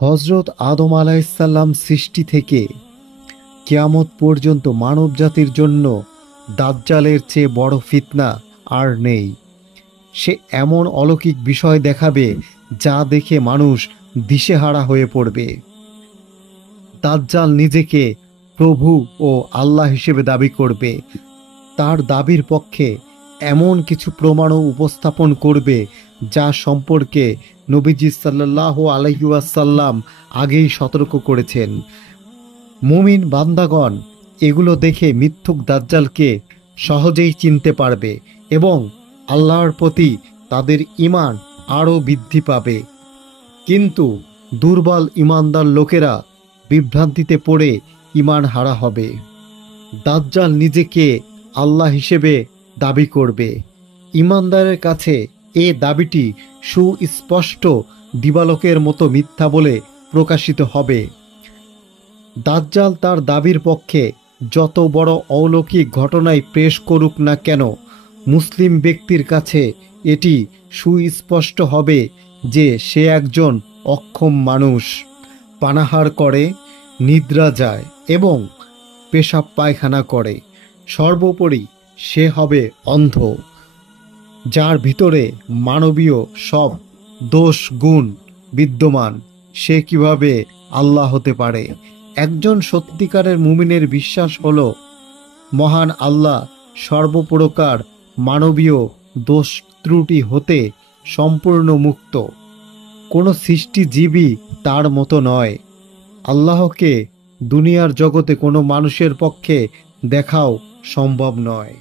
হজরত আদম আলাইসাল্লাম সৃষ্টি থেকে কিয়ামত পর্যন্ত মানব জাতির জন্য দাজ্জালের চেয়ে বড় ফিতনা আর নেই। সে এমন অলৌকিক বিষয় দেখাবে যা দেখে মানুষ দিশেহারা হয়ে পড়বে। দাজ্জাল নিজেকে প্রভু ও আল্লাহ হিসেবে দাবি করবে। তার দাবির পক্ষে এমন কিছু প্রমাণও উপস্থাপন করবে যা সম্পর্কে নবীজি সাল্লাল্লাহু আলাইহি ওয়াসাল্লাম আগেই সতর্ক করেছেন। মুমিন বান্দাগণ এগুলো দেখে মিথ্যুক দাজ্জালকে সহজেই চিনতে পারবে এবং আল্লাহর প্রতি তাদের ঈমান আরও বৃদ্ধি পাবে। কিন্তু দুর্বল ঈমানদার লোকেরা বিভ্রান্তিতে পড়ে ঈমান হারা হবে। দাজ্জাল নিজেকে আল্লাহ হিসেবে দাবি করবে। ঈমানদারের কাছে এ দাবিটি সুস্পষ্ট দিবালোকের মতো মিথ্যা বলে প্রকাশিত হবে। দাজ্জাল তার দাবির পক্ষে যত বড় অলৌকিক ঘটনাই পেশ করুক না কেন, মুসলিম ব্যক্তির কাছে এটি সুস্পষ্ট হবে যে সে একজন অক্ষম মানুষ, পানাহার করে, নিদ্রা যায় এবং পেশাব পায়খানা করে। সর্বোপরি সে হবে অন্ধ, যার ভিতরে মানবীয় সব দোষ গুণ বিদ্যমান। সে কিভাবে আল্লাহ হতে পারে? একজন সত্যিকারের মুমিনের বিশ্বাস হলো মহান আল্লাহ সর্বপ্রকার মানবীয় দোষ ত্রুটি হতে সম্পূর্ণ মুক্ত। কোনো সৃষ্টিজীবী তার মতো নয়। আল্লাহকে দুনিয়ার জগতে কোনো মানুষের পক্ষে দেখাও সম্ভব নয়।